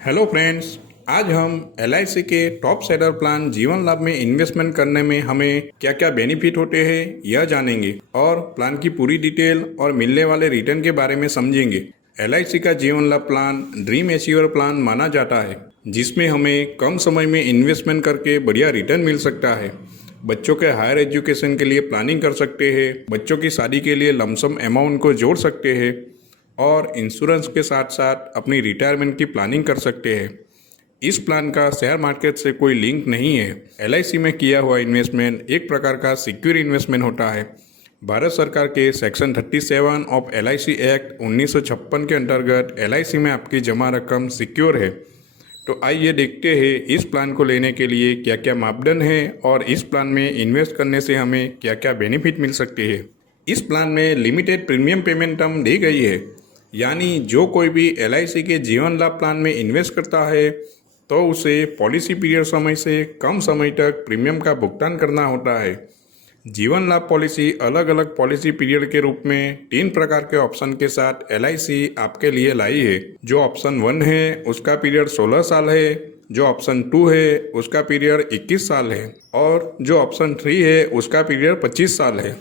Hello friends. आज हम LIC के टॉप सेलर प्लान जीवन लाभ में इन्वेस्टमेंट करने में हमें क्या क्या बेनिफिट होते हैं यह जानेंगे और प्लान की पूरी डिटेल और मिलने वाले रिटर्न के बारे में समझेंगे। एलआईसी का जीवन लाभ प्लान ड्रीम अचीवर प्लान माना जाता है, जिसमें हमें कम समय में इन्वेस्टमेंट करके बढ़िया रिटर्न मिल सकता है। बच्चों के हायर एजुकेशन के लिए प्लानिंग कर सकते हैं, बच्चों की शादी के लिए लमसम अमाउंट को जोड़ सकते हैं और इंश्योरेंस के साथ साथ अपनी रिटायरमेंट की प्लानिंग कर सकते हैं। इस प्लान का शेयर मार्केट से कोई लिंक नहीं है। एलआईसी में किया हुआ इन्वेस्टमेंट एक प्रकार का सिक्योर इन्वेस्टमेंट होता है। भारत सरकार के सेक्शन 37 ऑफ एलआईसी एक्ट 1956 के अंतर्गत एलआईसी में आपकी जमा रकम सिक्योर है। तो आइए देखते हैं इस प्लान को लेने के लिए क्या क्या मापदंड है और इस प्लान में इन्वेस्ट करने से हमें क्या क्या बेनिफिट मिल सकते हैं। इस प्लान में लिमिटेड प्रीमियम पेमेंट टर्म दी गई है, यानी जो कोई भी एलआईसी के जीवन लाभ प्लान में इन्वेस्ट करता है तो उसे पॉलिसी पीरियड समय से कम समय तक प्रीमियम का भुगतान करना होता है। जीवन लाभ पॉलिसी अलग अलग पॉलिसी पीरियड के रूप में 3 प्रकार के ऑप्शन के साथ एलआईसी आपके लिए लाई है। जो ऑप्शन 1 है उसका पीरियड 16 साल है, जो ऑप्शन 2 है उसका पीरियड 21 साल है और जो ऑप्शन 3 है उसका पीरियड 25 साल है।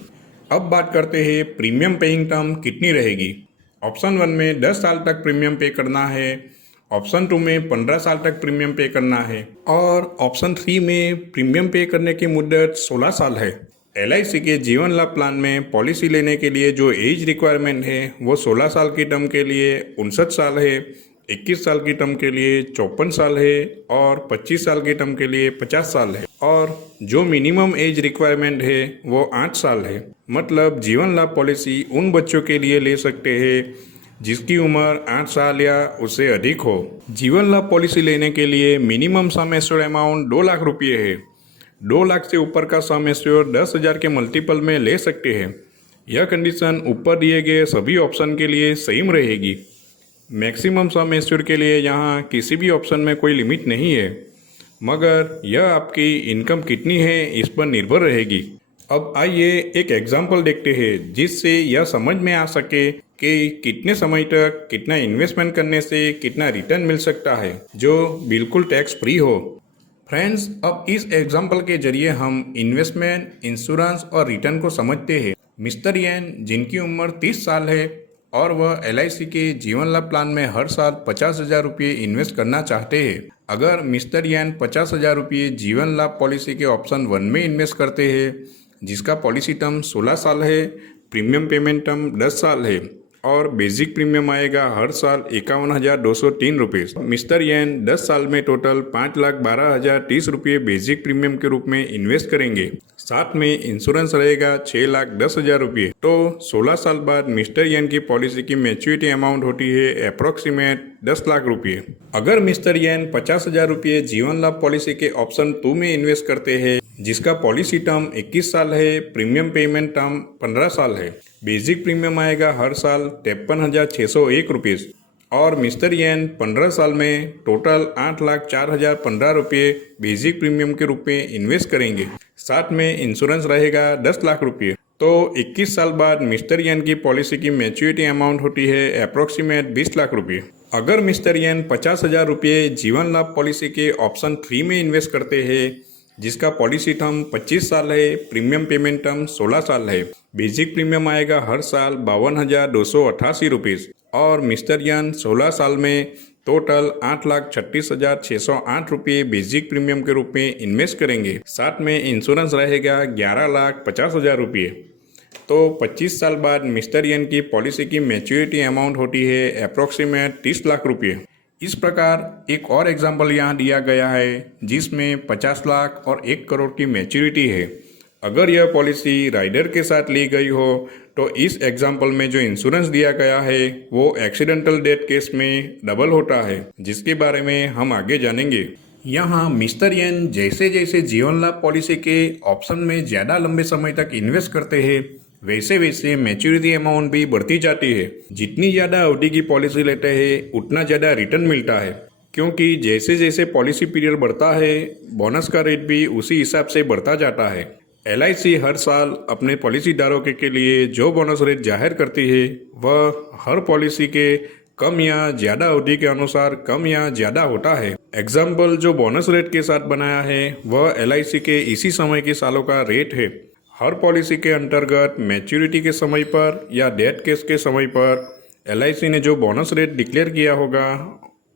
अब बात करते हैं प्रीमियम पेइंग टर्म कितनी रहेगी। ऑप्शन 1 में 10 साल तक प्रीमियम पे करना है, ऑप्शन 2 में 15 साल तक प्रीमियम पे करना है और ऑप्शन 3 में प्रीमियम पे करने की मुद्दत 16 साल है। एलआईसी के जीवन लाभ प्लान में पॉलिसी लेने के लिए जो एज रिक्वायरमेंट है वो 16 साल की टर्म के लिए 59 साल है, 21 साल की टर्म के लिए 54 साल है और 25 साल की टर्म के लिए 50 साल है और जो मिनिमम एज रिक्वायरमेंट है वो 8 साल है। मतलब जीवन लाभ पॉलिसी उन बच्चों के लिए ले सकते हैं जिसकी उम्र 8 साल या उससे अधिक हो। जीवन लाभ पॉलिसी लेने के लिए minimum sum assured amount 2 lakh रुपये है। 2 लाख से ऊपर का सम एश्योर्ड 10,000 के मल्टीपल में ले सकते हैं। यह कंडीशन ऊपर दिए गए सभी ऑप्शन के लिए सेम रहेगी। मैक्सिमम सम एश्योर्ड के लिए यहाँ किसी भी ऑप्शन में कोई लिमिट नहीं है, मगर यह आपकी इनकम कितनी है इस पर निर्भर रहेगी। अब आइए एक एग्जाम्पल देखते हैं जिससे यह समझ में आ सके कि कितने समय तक कितना इन्वेस्टमेंट करने से कितना रिटर्न मिल सकता है जो बिल्कुल टैक्स फ्री हो। फ्रेंड्स, अब इस एग्जाम्पल के जरिए हम इन्वेस्टमेंट, इंश्योरेंस और रिटर्न को समझते हैं। मिस्टर येन, जिनकी उम्र 30 साल है और वह एलआईसी के जीवन लाभ प्लान में हर साल 50,000 रुपये इन्वेस्ट करना चाहते हैं। अगर मिस्टर येन 50,000 रुपये जीवन लाभ पॉलिसी के ऑप्शन 1 में इन्वेस्ट करते हैं, जिसका पॉलिसी टर्म 16 साल है, प्रीमियम पेमेंट टर्म 10 साल है और बेसिक प्रीमियम आएगा हर साल 51,203 रुपये। मिस्टर येन 10 साल में टोटल 5,12,030 रुपये बेसिक प्रीमियम के रूप में इन्वेस्ट करेंगे। साथ में इंश्योरेंस रहेगा 6,10,000 रुपये। तो 16 साल बाद मिस्टर येन की पॉलिसी की मैच्योरिटी अमाउंट होती है अप्रोक्सीमेट 10 लाख रुपये। अगर मिस्टर येन 50,000 रुपये जीवन लाभ पॉलिसी के ऑप्शन 2 में इन्वेस्ट करते हैं, जिसका पॉलिसी टर्म 21 साल है, प्रीमियम पेमेंट टर्म 15 साल है, बेसिक प्रीमियम आएगा हर साल 53,601 रुपये और मिस्टर येन 15 साल में टोटल 8,04,015 रुपये बेसिक प्रीमियम के रूप में इन्वेस्ट करेंगे। साथ में इंश्योरेंस रहेगा 10 लाख रुपये। तो 21 साल बाद मिस्टर येन की पॉलिसी की मैच्योरिटी अमाउंट होती है अप्रोक्सीमेट 20 लाख रुपये। अगर मिस्टर येन 50,000 रुपये जीवन लाभ पॉलिसी के ऑप्शन 3 में इन्वेस्ट करते हैं, जिसका पॉलिसी टर्म 25 साल है, प्रीमियम पेमेंट टर्म 16 साल है, बेसिक प्रीमियम आएगा हर साल 52,288 रुपये और मिस्टर येन 16 साल में टोटल 8,36,608 रुपये बेसिक प्रीमियम के रूप में इन्वेस्ट करेंगे। साथ में इंश्योरेंस रहेगा 11,50,000 रुपये। तो 25 साल बाद मिस्टर येन की पॉलिसी की मैच्योरिटी अमाउंट होती है अप्रोक्सीमेट 30 लाख रुपये। इस प्रकार एक और एग्जाम्पल यहाँ दिया गया है जिसमें 50 लाख और 1 करोड़ की मैच्योरिटी है। अगर यह पॉलिसी राइडर के साथ ली गई हो तो इस एग्जाम्पल में जो इंश्योरेंस दिया गया है वो एक्सीडेंटल डेथ केस में डबल होता है, जिसके बारे में हम आगे जानेंगे। यहाँ मिस्टर येन जैसे जैसे जीवन लाभ पॉलिसी के ऑप्शन में ज़्यादा लंबे समय तक इन्वेस्ट करते हैं, वैसे वैसे मैच्योरिटी अमाउंट भी बढ़ती जाती है। जितनी ज़्यादा अवधि की पॉलिसी लेते हैं उतना ज़्यादा रिटर्न मिलता है, क्योंकि जैसे जैसे पॉलिसी पीरियड बढ़ता है बोनस का रेट भी उसी हिसाब से बढ़ता जाता है। एलआईसी हर साल अपने पॉलिसी धारकों के लिए जो बोनस रेट जाहिर करती है वह हर पॉलिसी के कम या ज़्यादा अवधि के अनुसार कम या ज़्यादा होता है। एग्जाम्पल जो बोनस रेट के साथ बनाया है वह LIC के इसी समय के सालों का रेट है। हर पॉलिसी के अंतर्गत मैच्योरिटी के समय पर या डेथ केस के समय पर LIC ने जो बोनस रेट डिक्लेयर किया होगा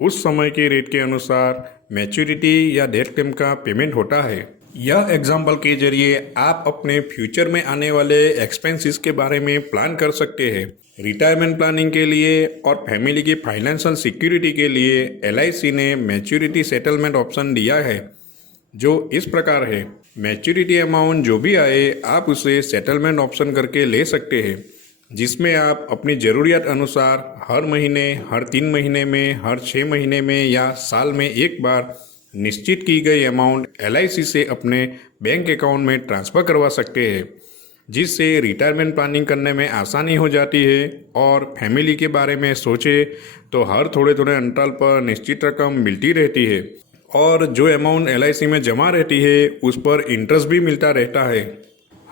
उस समय के रेट के अनुसार मैच्योरिटी या डेथ क्लेम का पेमेंट होता है। यह एग्जाम्पल के जरिए आप अपने फ्यूचर में आने वाले एक्सपेंसेस के बारे में प्लान कर सकते हैं। रिटायरमेंट प्लानिंग के लिए और फैमिली की फाइनेंशियल सिक्योरिटी के लिए LIC ने मैच्योरिटी सेटलमेंट ऑप्शन दिया है जो इस प्रकार है। मैच्योरिटी अमाउंट जो भी आए आप उसे सेटलमेंट ऑप्शन करके ले सकते हैं, जिसमें आप अपनी ज़रूरियात अनुसार हर महीने, हर 3 महीने में, हर 6 महीने में या साल में एक बार निश्चित की गई अमाउंट LIC से अपने बैंक अकाउंट में ट्रांसफ़र करवा सकते हैं, जिससे रिटायरमेंट प्लानिंग करने में आसानी हो जाती है और फैमिली के बारे में सोचे तो हर थोड़े थोड़े अंतराल पर निश्चित रकम मिलती रहती है और जो अमाउंट LIC में जमा रहती है उस पर इंटरेस्ट भी मिलता रहता है।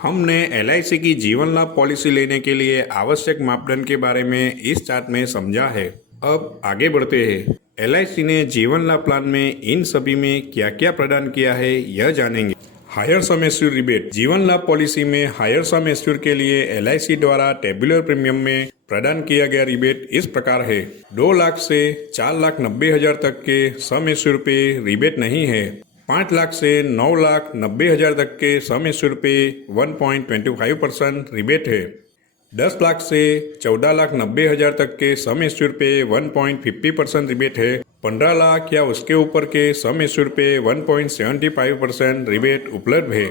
हमने LIC की जीवन लाभ पॉलिसी लेने के लिए आवश्यक मापदंड के बारे में इस चार्ट में समझा है। अब आगे बढ़ते हैं। LIC ने जीवन लाभ प्लान में इन सभी में क्या क्या प्रदान किया है यह जानेंगे। हायर सम एश्योर रिबेट। जीवन लाभ पॉलिसी में हायर सम एश्योर के लिए LIC द्वारा टेबुलर प्रीमियम में प्रदान किया गया रिबेट इस प्रकार है। 2 लाख से 4,90,000 तक के सम एश्योर पे रिबेट नहीं है। 5 लाख से 9,90,000 तक के सम एश्योर पे 1.25% रिबेट है। 10 लाख से 14,90,000 तक के सम एश्योर पे 1.50% रिबेट है। 15 लाख या उसके ऊपर के सम एश्योर पे 1.75% रिबेट उपलब्ध है।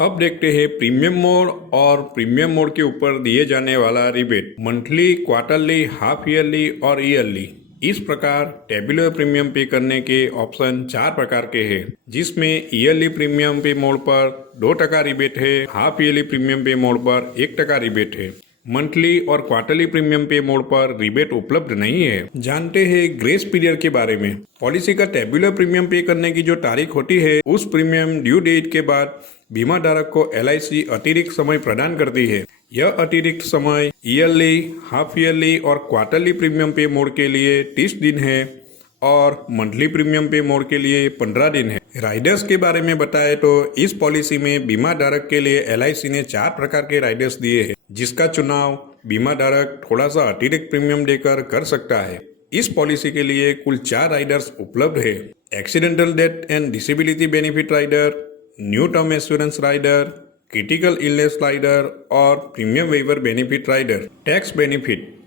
अब देखते हैं प्रीमियम मोड और प्रीमियम मोड के ऊपर दिए जाने वाला rebate. Monthly, quarterly, half yearly और ईयरली। इस प्रकार टेबुलर प्रीमियम पे करने के ऑप्शन 4 प्रकार के हैं, जिसमें ईयरली प्रीमियम पे मोड पर 2% रिबेट है, हाफ ईयरली प्रीमियम पे मोड पर 1% रिबेट है। मंथली और क्वार्टरली प्रीमियम पे मोड पर रिबेट उपलब्ध नहीं है। जानते हैं ग्रेस पीरियड के बारे में। पॉलिसी का टेबुलर प्रीमियम पे करने की जो तारीख होती है उस प्रीमियम ड्यू डेट के बाद बीमा धारक को LIC अतिरिक्त समय प्रदान करती है। यह अतिरिक्त समय ईयरली, हाफ ईयरली और क्वार्टरली प्रीमियम पे मोड के लिए 30 दिन है और मंथली प्रीमियम पे मोड के लिए 15 दिन है। राइडर्स के बारे में बताएं तो इस पॉलिसी में बीमा धारक के लिए LIC ने 4 प्रकार के राइडर्स दिए हैं, जिसका चुनाव बीमा धारक थोड़ा सा अतिरिक्त प्रीमियम देकर कर सकता है। इस पॉलिसी के लिए कुल 4 राइडर्स उपलब्ध है। Accidental death and disability benefit rider, new term assurance rider, critical illness rider और premium waiver benefit rider. Tax benefit.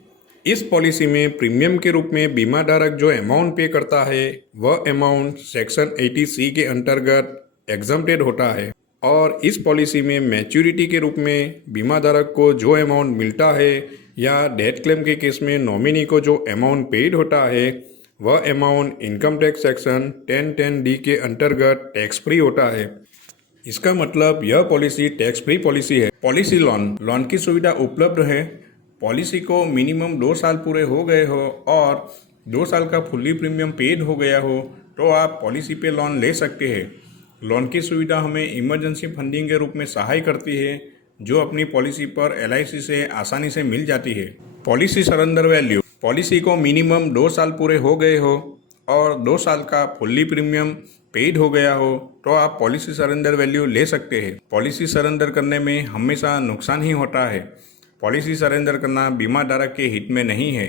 इस पॉलिसी में प्रीमियम के रूप में बीमा धारक जो अमाउंट पे करता है वह अमाउंट सेक्शन 80C के अंतर्गत एग्जम्प्टेड होता है और इस पॉलिसी में मैच्योरिटी के रूप में बीमा धारक को जो अमाउंट मिलता है या डेथ क्लेम के केस में नॉमिनी को जो अमाउंट पेड होता है वह amount income tax section 1010D के अंतर्गत टैक्स फ्री होता है। इसका मतलब यह पॉलिसी टैक्स फ्री पॉलिसी है। पॉलिसी लोन की सुविधा उपलब्ध है। पॉलिसी को मिनिमम 2 साल पूरे हो गए हो और 2 साल का फुल्ली प्रीमियम पेड हो गया हो तो आप पॉलिसी पे लोन ले सकते हैं। लोन की सुविधा हमें इमरजेंसी फंडिंग के रूप में सहाय करती है, जो अपनी पॉलिसी पर LIC से आसानी से मिल जाती है। Policy surrender value. पॉलिसी को मिनिमम 2 साल पूरे हो गए हो और 2 साल का फुल्ली प्रीमियम पेड हो गया हो तो आप पॉलिसी सरेंडर वैल्यू ले सकते हैं। पॉलिसी सरेंडर करने में हमेशा नुकसान ही होता है। पॉलिसी सरेंडर करना बीमा धारक के हित में नहीं है,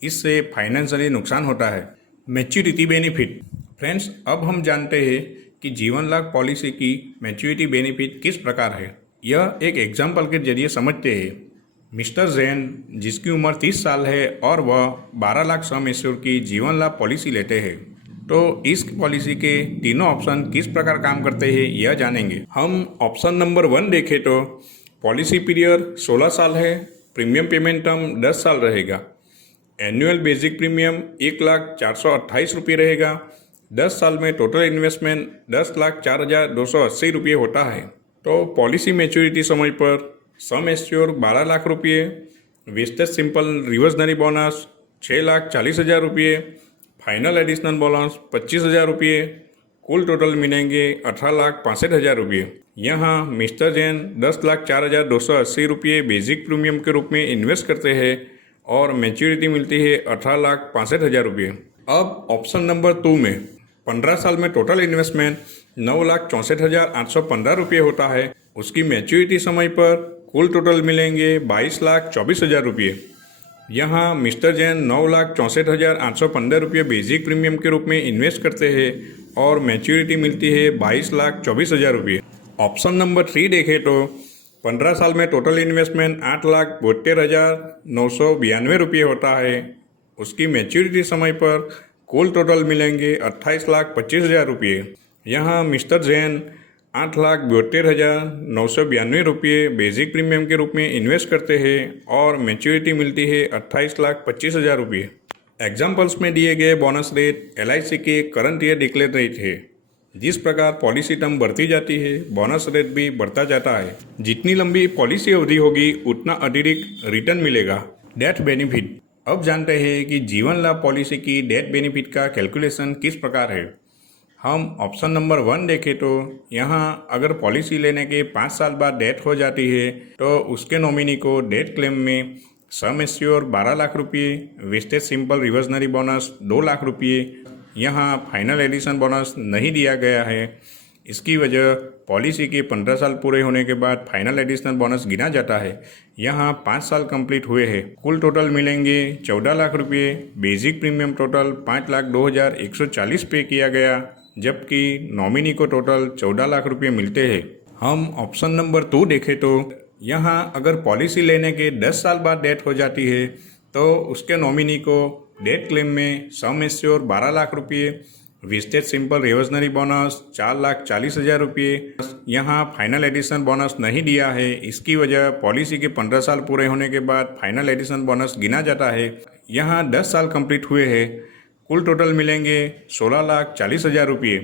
इससे फाइनेंशियली नुकसान होता है। Maturity benefit. फ्रेंड्स, अब हम जानते हैं कि जीवन लाभ पॉलिसी की मैच्योरिटी बेनिफिट किस प्रकार है। यह एक एग्जाम्पल के जरिए समझते हैं। मिस्टर जैन, जिसकी उम्र 30 साल है और वह 12 लाख सम एश्योर की जीवन लाभ पॉलिसी लेते हैं, तो इस पॉलिसी के तीनों ऑप्शन किस प्रकार काम करते हैं यह जानेंगे। हम ऑप्शन नंबर 1 देखें तो पॉलिसी पीरियड 16 साल है, प्रीमियम पेमेंट टर्म 10 साल रहेगा, एनुअल बेसिक प्रीमियम 1,04,28 रुपये रहेगा, 10 साल में टोटल इन्वेस्टमेंट 10,04,280 रुपये होता है। तो पॉलिसी मैच्योरिटी समय पर सम एश्योर 12 लाख रुपये, वेस्टेज सिंपल रिवर्सनरी बोनस 6,40,000 रुपये, फाइनल एडिशनल बोनस 25,000 रुपये, कुल टोटल मिलेंगे 18,65,000 रुपये। यहाँ मिस्टर जैन 10,04,280 रुपये बेसिक प्रीमियम के रूप में इन्वेस्ट करते हैं और मैच्योरिटी मिलती है 18,65,000 रुपये। अब ऑप्शन नंबर 2 में 15 साल में टोटल इन्वेस्टमेंट 9,64,815 रुपये होता है। उसकी मैच्योरिटी समय पर कुल टोटल मिलेंगे 22,24,000 रुपये। यहाँ मिस्टर जैन 9,64,815 रुपये बेसिक प्रीमियम के रूप में इन्वेस्ट करते हैं और मैच्योरिटी मिलती है 22,24,000 रुपये। ऑप्शन नंबर 3 देखें तो 15 साल में टोटल इन्वेस्टमेंट 8,72,992 रुपये होता है। उसकी मैच्योरिटी समय पर कुल टोटल मिलेंगे 28,25,000 रुपये। यहाँ मिस्टर जैन 8,72,992 रुपये बेसिक प्रीमियम के रूप में इन्वेस्ट करते हैं और मैच्योरिटी मिलती है 28,25,000 रुपये। एग्जाम्पल्स में दिए गए बोनस रेट LIC के करंट ईयर डिक्लेयर रेट है। जिस प्रकार पॉलिसी टर्म बढ़ती जाती है, बोनस रेट भी बढ़ता जाता है। जितनी लंबी पॉलिसी अवधि होगी उतना अतिरिक्त रिटर्न मिलेगा। Death benefit. अब जानते हैं कि जीवन लाभ पॉलिसी की डेथ बेनिफिट का कैलकुलेशन किस प्रकार है। हम ऑप्शन नंबर 1 देखें तो यहाँ अगर पॉलिसी लेने के 5 साल बाद डेथ हो जाती है तो उसके नॉमिनी को डेथ क्लेम में सम एश्योर 12 लाख रुपये, wastage simple reversionary bonus 2 lakh रुपये। यहाँ फाइनल एडिशन बोनस नहीं दिया गया है। इसकी वजह पॉलिसी के 15 साल पूरे होने के बाद फाइनल एडिशनल बोनस गिना जाता है। यहाँ 5 साल कंप्लीट हुए हैं। कुल टोटल मिलेंगे 14 लाख रुपये। बेसिक प्रीमियम टोटल 5,02,140 पे किया गया, जबकि नॉमिनी को टोटल 14 लाख रुपये मिलते हैं। हम ऑप्शन नंबर 2 देखें तो यहाँ अगर पॉलिसी लेने के 10 साल बाद डेथ हो जाती है तो उसके नॉमिनी को डेथ क्लेम में सम एश्योर 12 लाख रुपये, वेस्टेज सिंपल रिवर्सनरी बोनस 4,40,000 रुपये। यहाँ फाइनल एडिशन बोनस नहीं दिया है। इसकी वजह पॉलिसी के 15 साल पूरे होने के बाद फाइनल एडिशन बोनस गिना जाता है। यहाँ 10 साल कंप्लीट हुए हैं। कुल टोटल मिलेंगे 16,40,000 रुपये।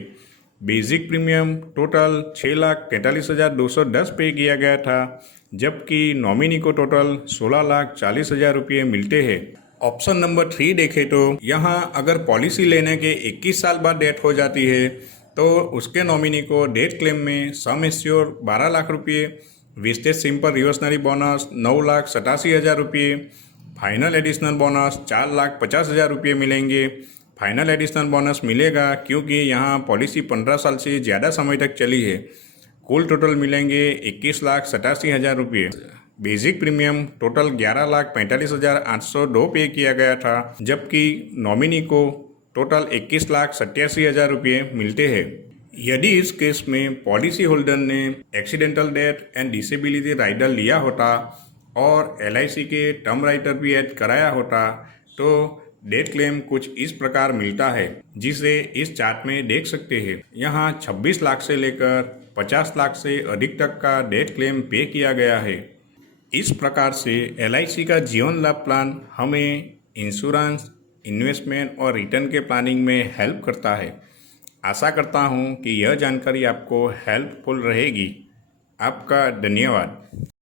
बेसिक प्रीमियम टोटल 6,43,210 पे किया गया था, जबकि नॉमिनी को टोटल 16,40,000 रुपये मिलते हैं। ऑप्शन नंबर 3 देखें तो यहाँ अगर पॉलिसी लेने के 21 साल बाद डेथ हो जाती है तो उसके नॉमिनी को डेथ क्लेम में सम एश्योर 12 लाख रुपये, वेस्टेज सिंपल रिवर्सनरी बोनस 9,87,000 रुपये, फाइनल एडिशनल बोनस 4,50,000 रुपये मिलेंगे। फाइनल एडिशनल बोनस मिलेगा क्योंकि यहाँ पॉलिसी 15 साल से ज़्यादा समय तक चली है। कुल टोटल मिलेंगे 21,87,000 रुपये। बेसिक प्रीमियम टोटल 11,45,802 पे किया गया था, जबकि नॉमिनी को टोटल 21,87,000 रुपये मिलते हैं। यदि इस केस में पॉलिसी होल्डर ने accidental death and disability rider लिया होता और LIC के टर्म राइटर भी ऐड कराया होता तो डेथ क्लेम कुछ इस प्रकार मिलता है, जिसे इस चार्ट में देख सकते हैं। यहाँ 26 लाख से लेकर 50 लाख से अधिक तक का डेथ क्लेम पे किया गया है। इस प्रकार से LIC का जीवन लाभ प्लान हमें इंश्योरेंस, इन्वेस्टमेंट और रिटर्न के प्लानिंग में हेल्प करता है। आशा करता हूँ कि यह जानकारी आपको हेल्पफुल रहेगी। आपका धन्यवाद।